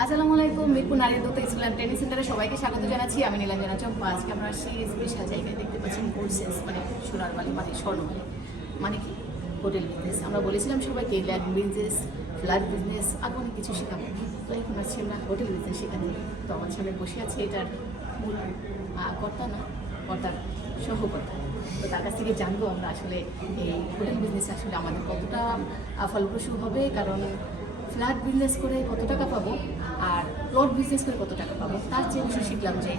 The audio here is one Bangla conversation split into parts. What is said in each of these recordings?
আসসালামু আলাইকুম। মিরপুর নারী উদ্যোক্তা ইসলাম ট্রেনিং সেন্টারে সবাইকে স্বাগত জানাচ্ছি। আমি নীলাঞ্জনা চম্পা। আজকে আমরা সেই স্পেশাল জায়গায় দেখতে পাচ্ছেন গোলসেন্স, মানে সোনার বালি, মানে স্বর্ণবালি, মানে কি হোটেল বিজনেস। আমরা বলেছিলাম সবাইকে ল্যান্ড বিজনেস, ফ্ল্যাট বিজনেস, আরও অনেক কিছু শেখাবো। তো এখন আছি আমরা হোটেল বিজনেস শেখাতে। তো আমার সামনে বসে আছে এটার মূল কর্তা, না কর্তার সহকর্তা। তো তার কাছ থেকে জানবো আমরা আসলে এই হোটেল বিজনেস আসলে আমাদের কতটা ফলপ্রসূ হবে, কারণ ফ্ল্যাট বিজনেস করে কত টাকা পাবো আর প্লট বিজনেস করে কত টাকা পাবো, তার চেয়ে বেশি শিখলাম যে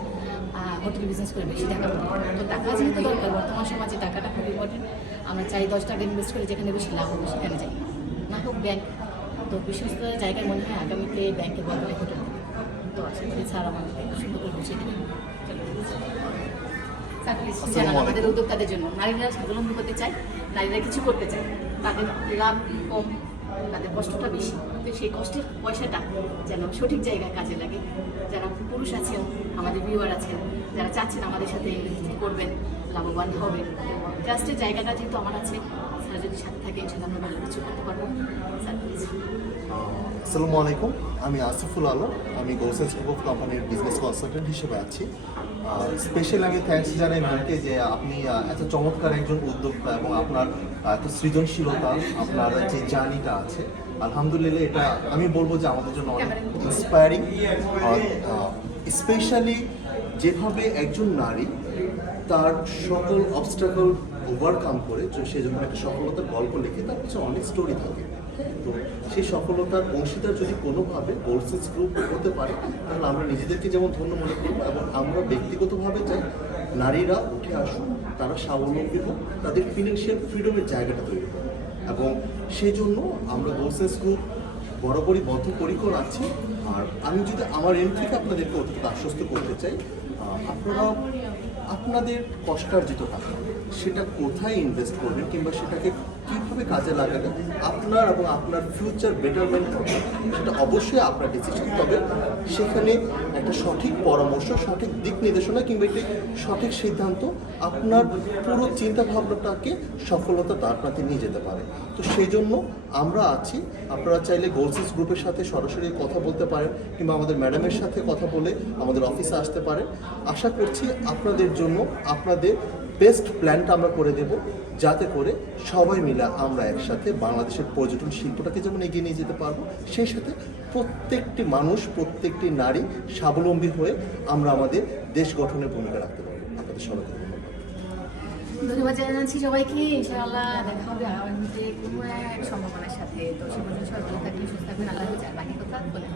হোটেল বিজনেস করে বেশি টাকা পাবো। তো টাকা যেহেতু দরকার, বর্তমান সমাজে টাকাটা খুব ইম্পর্টেন্ট। আমরা চাই 10 টাকা ইনভেস্ট করে যেখানে বেশি লাভ হবে সেখানে যাই, না হোক ব্যাংক। তো বিশ্বস্ত জায়গায় মনে হয় আগামীতে ব্যাংকের বদলে হোটেল। তো আশা করি স্যার আমাদের সুন্দর করে বুঝিয়ে দেবেন। আমাদের উদ্যোক্তাদের জন্য নারীরা স্বাবলম্বী হতে চায়, নারীরা কিছু করতে চায়, তাদের লাভ কম, তাদের কষ্টটা বেশি, তো সেই কষ্টের পয়সাটা যেন সঠিক জায়গায় কাজে লাগে। যারা পুরুষ আছেন, আমাদের ভিউয়ার আছেন, যারা চাচ্ছেন আমাদের সাথে করবেন, লাভবান হবেন, ট্রাস্টের জায়গাটা যেহেতু আমার আছে, স্যার যদি সাথে থাকে ইনশাআল্লাহ আমরা ভালো কিছু করতে পারবো। Sir please. আসসালামু আলাইকুম, আমি আসিফুল আলম। আমি গোলসেন্স গ্রুপ অফ কোম্পানির বিজনেস কনসালটেন্ট হিসেবে আছি। স্পেশাল আমি থ্যাঙ্কস জানাই ম্যামকে যে আপনি এত চমৎকার একজন উদ্যোক্তা এবং আপনার এত সৃজনশীলতা, আপনার যে জার্নিটা আছে, আলহামদুলিল্লাহ এটা আমি বলবো যে আমাদের জন্য অনেক ইন্সপায়ারিং। স্পেশালি যেভাবে একজন নারী তার সকল অবস্ট্রাগল ওভারকাম করে সে যখন একটা সফলতার গল্প লিখে, তার পিছনে অনেক স্টোরি থাকে। তো সেই সফলতার অংশীদার যদি কোনোভাবে গোলসেন্স গ্রুপ হতে পারে, তাহলে আমরা নিজেদেরকে যেমন ধন্য মনে করবো এবং আমরা ব্যক্তিগতভাবে চাই নারীরা উঠে আসুন, তারা স্বাবলম্বী হোক, তাদের ফিনান্সিয়াল ফ্রিডমের জায়গাটা তৈরি হোক। এবং সেই জন্য আমরা গোলসেন্স গ্রুপ বরাবরই বদ্ধপরিকর আছি। আর আমি যদি আমার এন্ড থেকে আপনাদেরকে অত্যন্ত আশ্বস্ত করতে চাই, আপনারা আপনাদের কষ্টার্জিত টাকা সেটা কোথায় ইনভেস্ট করবেন কিংবা সেটাকে কীভাবে কাজে লাগালে আপনার এবং আপনার ফিউচার বেটারমেন্ট হবে, সেটা অবশ্যই আপনার ডিসিশন। তবে সেখানে একটা সঠিক পরামর্শ, সঠিক দিক নির্দেশনা কিংবা একটি সঠিক সিদ্ধান্ত আপনার পুরো চিন্তাভাবনাটাকে সফলতা দ্বার প্রান্তে নিয়ে যেতে পারে। তো সেই জন্য আমরা আছি। আপনারা চাইলে গোলসেন্স গ্রুপের সাথে সরাসরি কথা বলতে পারেন কিংবা আমাদের ম্যাডামের সাথে কথা বলে আমাদের অফিসে আসতে পারেন। আশা করছি আপনাদের জন্য আপনাদের বেস্ট প্ল্যানটা আমরা করে দেব, যাতে করে সবাই মিলে আমরা একসাথে বাংলাদেশের পর্যটন শিল্পটাকে যেমন এগিয়ে নিয়ে যেতে পারবো, সেই সাথে প্রত্যেকটি মানুষ, প্রত্যেকটি নারী স্বাবলম্বী হয়ে আমরা আমাদের দেশ গঠনের ভূমিকা রাখতে পারবো। আপনাদের সবাইকে ধন্যবাদ জানাচ্ছি সবাইকে। ইনশাআল্লাহ দেখা হবে আগামীতে কোনো এক সম্ভাবনার সাথে। তো সে পর্যন্ত সবাই ভালো থাকবেন, সুস্থ থাকবেন। আল্লাহ হাফেজ। আর বাকি কথা বলে